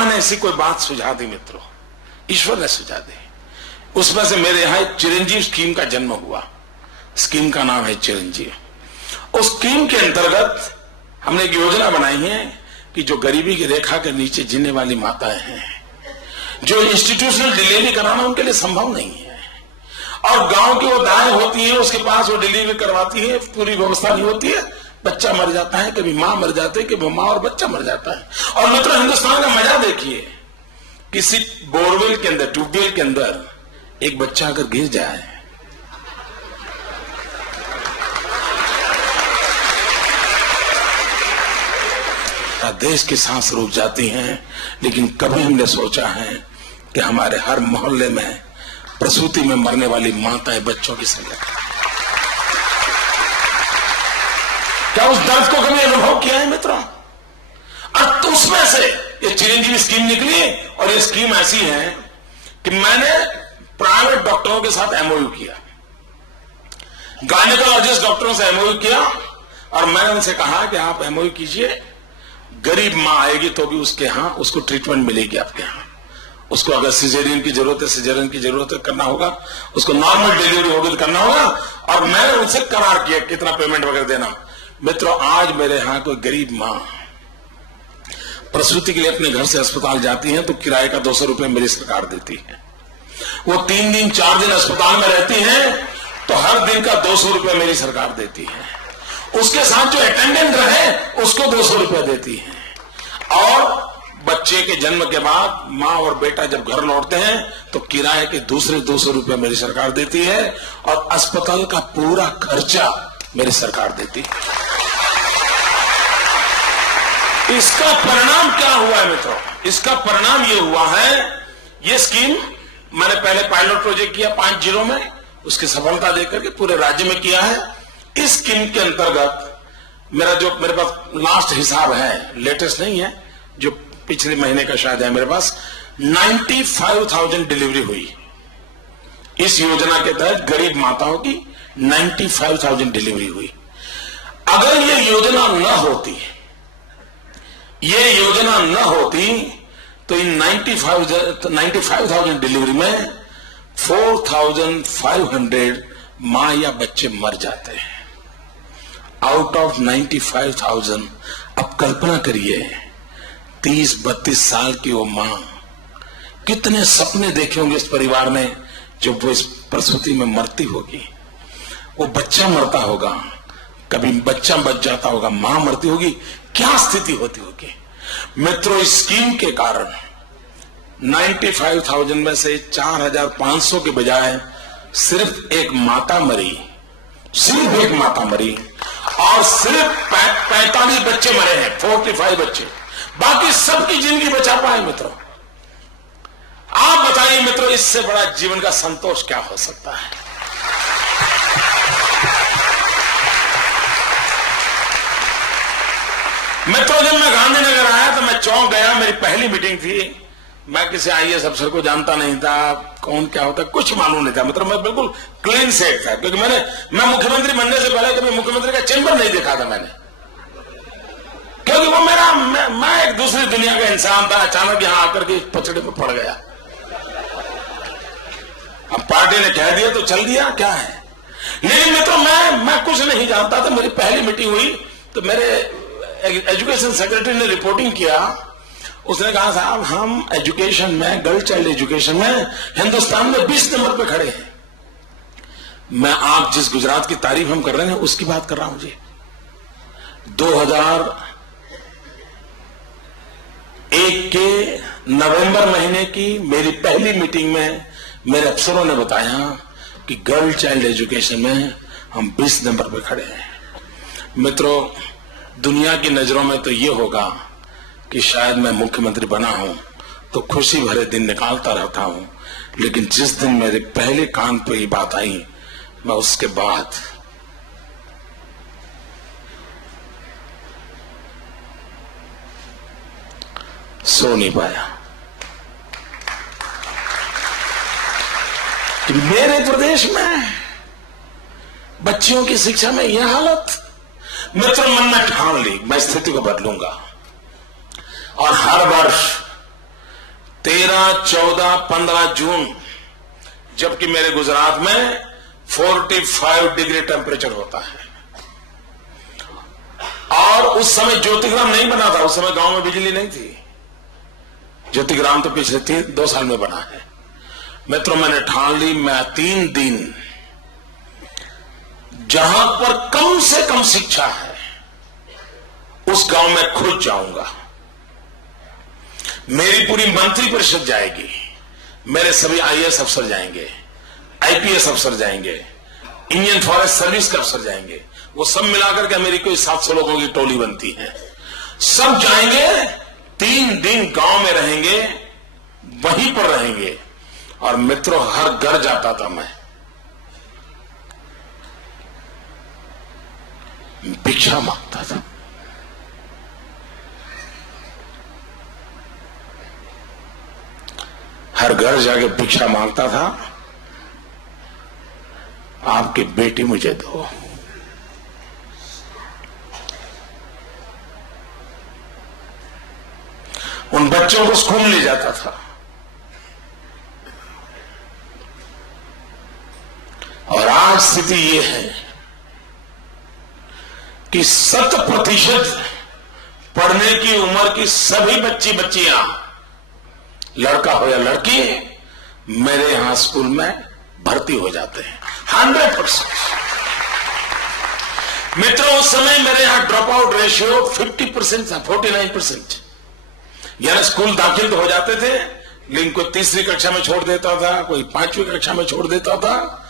मैंने ऐसी कोई बात सुझा दी मित्रों, ईश्वर ने सुझा दी। उसमें से मेरे यहां एक चिरंजीव स्कीम का जन्म हुआ। स्कीम का नाम है चिरंजीव। उस स्कीम के अंतर्गत हमने एक योजना बनाई है कि जो गरीबी की रेखा के नीचे जीने वाली माताएं हैं, जो इंस्टीट्यूशनल डिलीवरी कराना उनके लिए संभव नहीं है, और गांव की वो दाएं होती है, उसके पास वो डिलीवरी करवाती है, पूरी व्यवस्था नहीं होती है, बच्चा मर जाता है, कभी मां मर जाती है, कभी मां और बच्चा मर जाता है। और मित्रों, हिंदुस्तान का मजा देखिए, किसी बोरवेल के अंदर, ट्यूबवेल के अंदर एक बच्चा अगर गिर जाए, देश की सांस रुक जाती हैं। लेकिन कभी हमने सोचा है कि हमारे हर मोहल्ले में प्रसूति में मरने वाली माताएं, बच्चों की संख्या, क्या उस दर्द को कभी अनुभव किया है मित्रों? और तो उसमें से ये चिरंजीवी स्कीम निकली, और ये स्कीम ऐसी है कि मैंने प्राइवेट डॉक्टरों के साथ एमओयू किया, गायनेकोलॉजिस्ट डॉक्टरों से एमओयू किया, और मैंने उनसे कहा कि आप एमओयू कीजिए, गरीब मां आएगी तो भी उसके यहां उसको ट्रीटमेंट मिलेगी आपके यहां। उसको अगर सिजेरियन की जरूरत है, सिजेरियन की जरूरत है करना होगा, उसको नॉर्मल डिलीवरी होगी तो करना होगा। और मैंने उनसे करार किया कितना पेमेंट वगैरह देना। मित्रों, आज मेरे यहां कोई गरीब मां प्रसूति के लिए अपने घर से अस्पताल जाती है तो किराए का 200 रुपए मेरी सरकार देती है। वो 3 दिन 4 दिन अस्पताल में रहती है तो हर दिन का 200 रुपए मेरी सरकार देती है। उसके साथ जो अटेंडेंट रहे उसको 200 रुपए देती है। और बच्चे के जन्म के बाद मां और बेटा जब घर लौटते हैं तो किराए के दूसरे 200 रुपए मेरी सरकार देती है, और अस्पताल का पूरा खर्चा मेरी सरकार देती है। इसका परिणाम क्या हुआ है मित्रों? इसका परिणाम ये हुआ है, ये स्कीम मैंने पहले पायलट प्रोजेक्ट किया 5 जिलों में, उसकी सफलता देकर के पूरे राज्य में किया है। इस स्कीम के अंतर्गत मेरे पास लास्ट हिसाब है, लेटेस्ट नहीं है, जो पिछले महीने का शायद है मेरे पास, 95,000 डिलीवरी हुई। इस योजना के तहत गरीब माताओं की 95,000 डिलीवरी हुई। अगर ये योजना न होती तो इन 95,000 डिलीवरी में 4,500 मां या बच्चे मर जाते हैं। आउट ऑफ 95,000, अब कल्पना करिए 30-32 साल की वो मां, कितने सपने देखे होंगे इस परिवार ने जब वो इस प्रसूति में मरती होगी। वो बच्चा मरता होगा, कभी बच्चा बच जाता होगा, मां मरती होगी, क्या स्थिति होती होगी। मित्रों, इस स्कीम के कारण 95,000 में से 4,500 के बजाय सिर्फ एक माता मरी, और सिर्फ 45 बच्चे मरे हैं, 45 बच्चे, बाकी सबकी जिंदगी बचा पाए। मित्रों, आप बताइए मित्रों, इससे बड़ा जीवन का संतोष क्या हो सकता है? मित्रों, जब मैं गांधीनगर आया तो मैं चौंक गया। मेरी पहली मीटिंग थी, मैं किसी आईएएस अफसर को जानता नहीं था, कौन क्या होता कुछ मालूम नहीं था। मतलब मैं बिल्कुल क्लीन सेट था, क्योंकि मैं मुख्यमंत्री बनने से पहले कभी मुख्यमंत्री का चेंबर नहीं देखा था मैंने, क्योंकि वो मैं एक दूसरी दुनिया का इंसान था। अचानक यहां आकर के पचड़े पे पड़ गया। अब पार्टी ने कह दिया तो चल दिया, क्या है। लेकिन मित्रों, मैं कुछ नहीं जानता था। मेरी पहली मीटिंग हुई तो मेरे एजुकेशन सेक्रेटरी ने रिपोर्टिंग किया। उसने कहा, साहब हम एजुकेशन में, गर्ल चाइल्ड एजुकेशन में हिंदुस्तान में 20 नंबर पे खड़े हैं। मैं आप जिस गुजरात की तारीफ हम कर रहे हैं उसकी बात कर रहा हूं जी। 2001 के नवंबर महीने की मेरी पहली मीटिंग में मेरे अफसरों ने बताया कि गर्ल चाइल्ड एजुकेशन में हम 20 नंबर पे खड़े हैं। मित्रों, दुनिया की नजरों में तो ये होगा कि शायद मैं मुख्यमंत्री बना हूं तो खुशी भरे दिन निकालता रहता हूं, लेकिन जिस दिन मेरे पहले कान पे ये बात आई, मैं उसके बाद सो नहीं पाया कि मेरे प्रदेश में बच्चियों की शिक्षा में यह हालत। मित्रों, मन में ठान ली मैं स्थिति को बदलूंगा, और हर वर्ष 13, 14, 15 जून, जबकि मेरे गुजरात में 45 डिग्री टेम्परेचर होता है। और उस समय ज्योतिग्राम नहीं बना था, उस समय गांव में बिजली नहीं थी। ज्योतिग्राम तो पिछले 2 साल में बना है। मित्रों, मैंने ठान ली, मैं 3 दिन जहां पर कम से कम शिक्षा है उस गांव में खुद जाऊंगा। मेरी पूरी मंत्री परिषद जाएगी, मेरे सभी आईएएस अफसर जाएंगे, आईपीएस अफसर जाएंगे, इंडियन फॉरेस्ट सर्विस के अफसर जाएंगे। वो सब मिलाकर के मेरी कोई 700 लोगों की टोली बनती है। सब जाएंगे, 3 दिन गांव में रहेंगे, वहीं पर रहेंगे। और मित्रों, हर घर जाता था मैं, भिक्षा मांगता था। हर घर जाके भिक्षा मांगता था, आपकी बेटी मुझे दो। उन बच्चों को स्कूल ले जाता था। और आज स्थिति यह है कि 100% पढ़ने की उम्र की सभी बच्चियां, लड़का हो या लड़की, मेरे यहां स्कूल में भर्ती हो जाते हैं 100%। मित्रों, उस समय मेरे यहां ड्रॉप आउट रेशियो 50% था, 49%। यानी स्कूल दाखिल तो हो जाते थे, लेकिन कोई 3री कक्षा में छोड़ देता था, कोई 5वीं कक्षा में छोड़ देता था।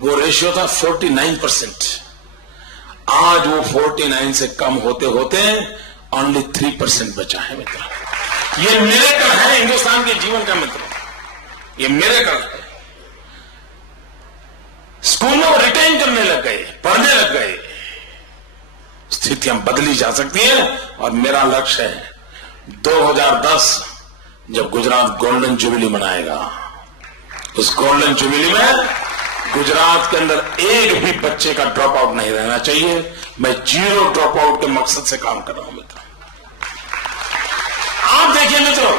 वो रेशियो था 49%। आज वो 49 से कम होते होते ओनली 3% बचा है। मित्रों, ये मिरेकल है हिंदुस्तान के जीवन का। मित्रों, ये मिरेकल है। स्कूल में वो रिटेन करने लग गए, पढ़ने लग गए। स्थितियां बदली जा सकती हैं। और मेरा लक्ष्य है 2010 जब गुजरात गोल्डन जुबली मनाएगा, उस गोल्डन जुबली में गुजरात के अंदर एक भी बच्चे का ड्रॉप आउट नहीं रहना चाहिए। मैं 0 ड्रॉप आउट के मकसद से काम कर रहा हूं। मित्रों, आप देखिए मित्रों,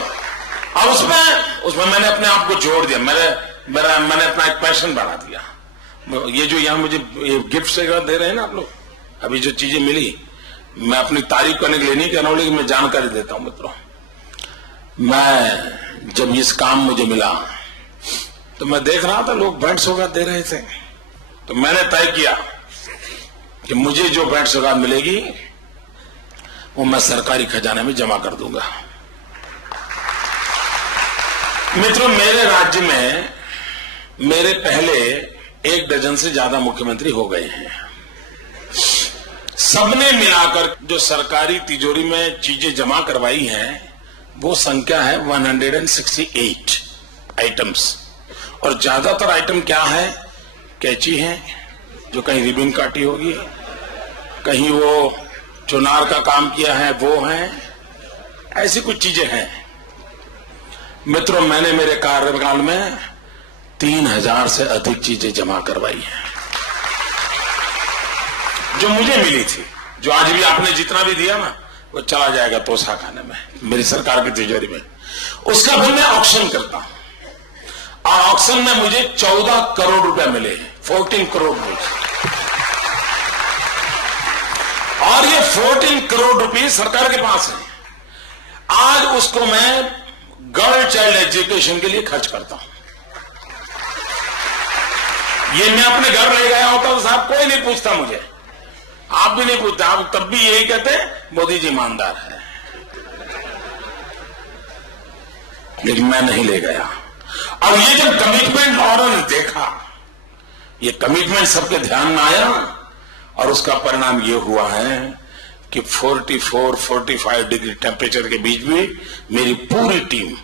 और उसमें मैंने अपने आप को जोड़ दिया। मैंने अपना एक पैशन बढ़ा दिया। ये जो यहां मुझे गिफ्ट दे रहे हैं ना आप लोग, अभी जो चीजें मिली, मैं अपनी तारीफ करने के लिए नहीं कह रहा हूं, लेकिन मैं जानकारी देता हूं। मित्रों, मैं जब इस काम मुझे मिला तो मैं देख रहा था लोग भेंट सौगात दे रहे थे। तो मैंने तय किया कि मुझे जो भेंट सौगात मिलेगी वो मैं सरकारी खजाने में जमा कर दूंगा। मित्रों, मेरे राज्य में मेरे पहले 1 डजन से ज्यादा मुख्यमंत्री हो गए हैं। सबने मिलाकर जो सरकारी तिजोरी में चीजें जमा करवाई हैं वो संख्या है 168 आइटम्स। और ज्यादातर आइटम क्या है? कैंची है, जो कहीं रिबन काटी होगी, कहीं वो चुनार का काम किया है वो है, ऐसी कुछ चीजें हैं। मित्रों, मैंने मेरे कार्यकाल में 3000 से अधिक चीजें जमा करवाई हैं जो मुझे मिली थी। जो आज भी आपने जितना भी दिया ना, वो चला जाएगा तोसा खाने में, मेरी सरकार की तिजोरी में। उसका फिर मैं ऑक्शन करता हूं, और ऑक्शन में मुझे 14 करोड़ रुपए मिले, 14 करोड़ रुपए। और ये 14 करोड़ रुपए सरकार के पास है। आज उसको मैं गर्ल चाइल्ड एजुकेशन के लिए खर्च करता हूं। ये मैं अपने घर ले गया होता तो साहब कोई नहीं पूछता मुझे, आप भी नहीं पूछते, आप तब भी यही कहते मोदी जी ईमानदार है। लेकिन मैं नहीं ले गया। और ये जब कमिटमेंट ऑर्डर देखा, ये कमिटमेंट सबके ध्यान में आया, और उसका परिणाम ये हुआ है कि 44-45 डिग्री टेम्परेचर के बीच भी मेरी पूरी टीम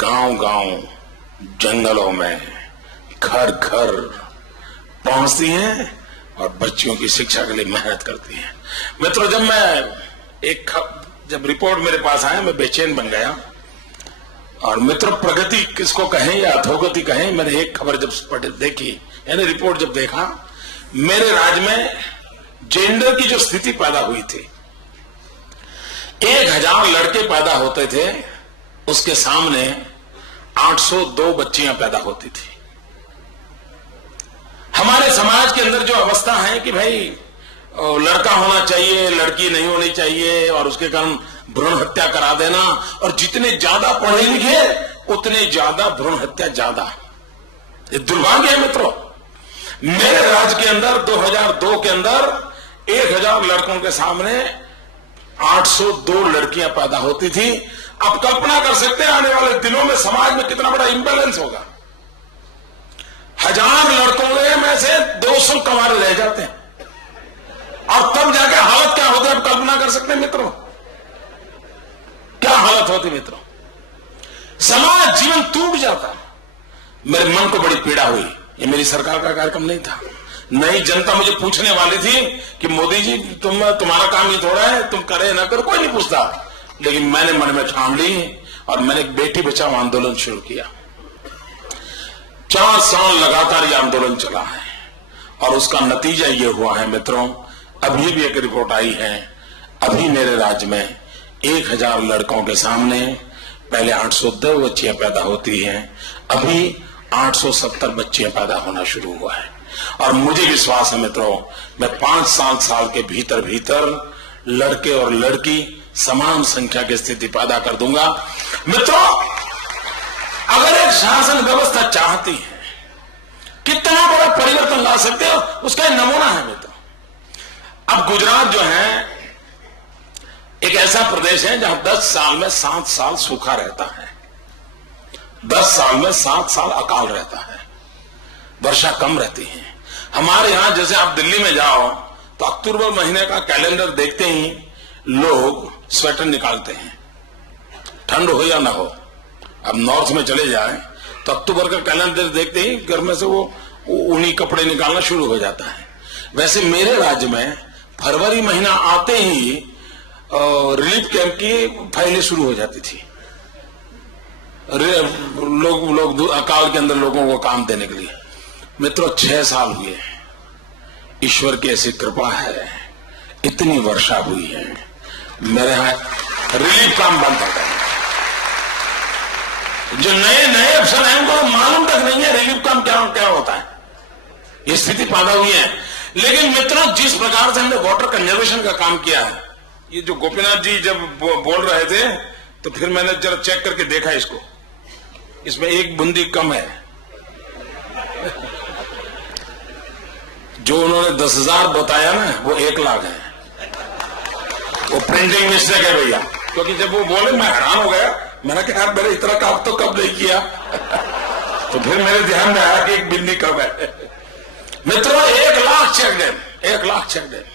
गांव-गांव, जंगलों में, घर घर पहुंचती है और बच्चियों की शिक्षा के लिए मेहनत करती है। मित्रों, जब रिपोर्ट मेरे पास आया, मैं बेचैन बन गया। और मित्रों, प्रगति किसको कहें या अधोगति कहें, मैंने एक खबर जब देखी, यानी रिपोर्ट जब देखा, मेरे राज्य में जेंडर की जो स्थिति पैदा हुई थी, 1000 लड़के पैदा होते थे उसके सामने 802 बच्चियां पैदा होती थी। हमारे समाज के अंदर जो अवस्था है कि भाई लड़का होना चाहिए, लड़की नहीं होनी चाहिए, और उसके कारण भ्रूण हत्या करा देना, और जितने ज्यादा पढ़े लिखे उतने ज्यादा भ्रूण हत्या ज्यादा। ये दुर्भाग्य है मित्रों। मेरे राज्य के अंदर 2002 के अंदर 1000 लड़कों के सामने 802 लड़कियां पैदा होती थी। अब कल्पना कर सकते हैं आने वाले दिनों में समाज में कितना बड़ा इंबैलेंस होगा। 1000 लड़कों में से 200 कवारे रह जाते हैं, और तब जाके हालत क्या होती है आप कल्पना कर सकते हैं मित्रों, क्या हालत होती मित्रों। समाज जीवन टूट जाता। मेरे मन को बड़ी पीड़ा हुई। ये मेरी सरकार का कार्यक्रम नहीं था। नई जनता मुझे पूछने वाली थी कि मोदी जी तुम्हारा काम ही थोड़ा है, तुम करे ना करो, कोई नहीं पूछता। लेकिन मैंने मन में ठान ली और मैंने एक बेटी बचाओ आंदोलन शुरू किया। 4 साल लगातार ये आंदोलन चला है, और उसका नतीजा ये हुआ है मित्रों, अभी भी एक रिपोर्ट आई है। अभी मेरे राज्य में 1000 लड़कों के सामने पहले 802 बच्चियां पैदा होती हैं, अभी 870 बच्चियां पैदा होना शुरू हुआ है। और मुझे विश्वास है मित्रों, मैं 5 साल के भीतर भीतर लड़के और लड़की समान संख्या की स्थिति पैदा कर दूंगा। मित्रों, अगर एक शासन व्यवस्था चाहती है कितना बड़ा परिवर्तन ला सकते हो, उसका नमूना है मित्रों। अब गुजरात जो है एक ऐसा प्रदेश है जहां 10 साल में 7 साल सूखा रहता है, 10 साल में 7 साल अकाल रहता है, वर्षा कम रहती है। हमारे यहां जैसे आप दिल्ली में जाओ तो अक्टूबर महीने का कैलेंडर देखते ही लोग स्वेटर निकालते हैं, ठंड हो या ना हो। अब नॉर्थ में चले जाएं तो अक्टूबर का कैलेंडर देखते ही घर में से वो ऊनी कपड़े निकालना शुरू हो जाता है। वैसे मेरे राज्य में फरवरी महीना आते ही रिलीफ कैंप की फाइलें शुरू हो जाती थी, लोग अकाल के अंदर लोगों को काम देने के लिए। मित्रों, 6 साल हुए, ईश्वर की ऐसी कृपा है, इतनी वर्षा हुई है, मेरे यहां रिलीफ काम बंद हो गए। जो नए अफसर हैं उनको मालूम तक नहीं है रिलीफ काम क्या होता है। ये स्थिति पैदा हुई है। लेकिन मित्रों, जिस प्रकार से हमने वाटर कंजर्वेशन का काम किया है, ये जो गोपीनाथ जी जब बोल रहे थे तो फिर मैंने जरा चेक करके देखा इसको, इसमें एक बूंदी कम है। जो उन्होंने 10,000 बताया ना, वो 1 लाख है। वो प्रिंटिंग मिस्टेक है भैया, क्योंकि जब वो बोले मैं हैरान हो गया। मैंने कहा यार मेरे इतना काम तो कब नहीं किया। तो फिर मेरे ध्यान में आया कि एक बिंदी कम है। मित्रों, 1 lakh check dam, 1 lakh check dam,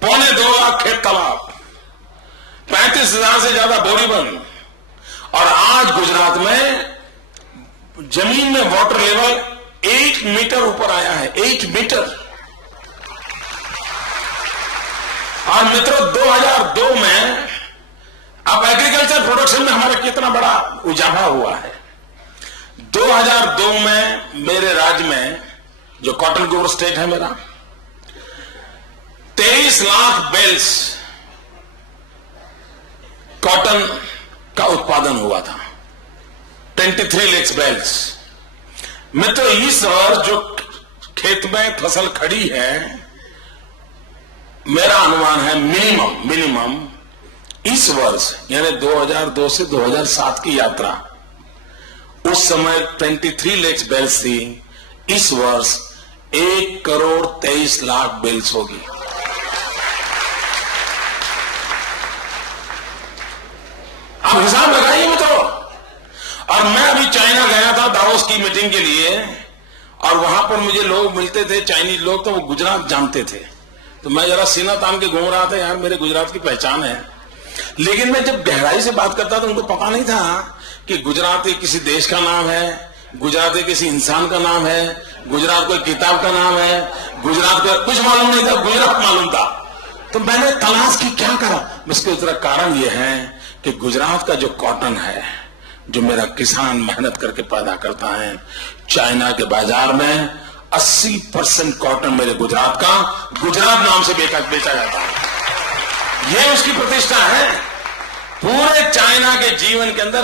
2.25 lakh खेत तालाब, 35,000 से ज्यादा बोरीबंद, और आज गुजरात में जमीन में वाटर लेवल 8 मीटर ऊपर आया है, 8 मीटर। और मित्रों, 2002 में अब एग्रीकल्चर प्रोडक्शन में हमारा कितना बड़ा इजाफा हुआ है। 2002 में मेरे राज्य में, जो कॉटन ग्रोवर स्टेट है मेरा, 23 लाख बेल्स कॉटन का उत्पादन हुआ था, 23 लाख बेल्स। मित्रों, इस वर्ष जो खेत में फसल खड़ी है, मेरा अनुमान है मिनिमम इस वर्ष यानी 2002 से 2007 की यात्रा, उस समय 23 लाख बेल्स थी, इस वर्ष 1,23,00,000 बेल्स होगी। आप हिसाब लगाइए मित्रों। और मैं अभी चाइना गया था दावोस की मीटिंग के लिए, और वहां पर मुझे लोग मिलते थे, चाइनीज लोग, तो वो गुजरात जानते थे। तो मैं जरा सीना तान के घूम रहा था, यार मेरे गुजरात की पहचान है। लेकिन मैं जब गहराई से बात करता था, उनको पता नहीं था कि गुजरात किसी देश का नाम है, गुजरात किसी इंसान का नाम है, गुजरात कोई किताब का नाम है, गुजरात को कुछ मालूम नहीं था, गुजरात मालूम था। तो मैंने तलाश की, क्या करा। इसके दूसरा कारण यह है कि गुजरात का जो कॉटन है, जो मेरा किसान मेहनत करके पैदा करता है, चाइना के बाजार में 80% कॉटन मेरे गुजरात का, गुजरात नाम से बेचा जाता है। यह उसकी प्रतिष्ठा है। पूरे चाइना के जीवन के अंदर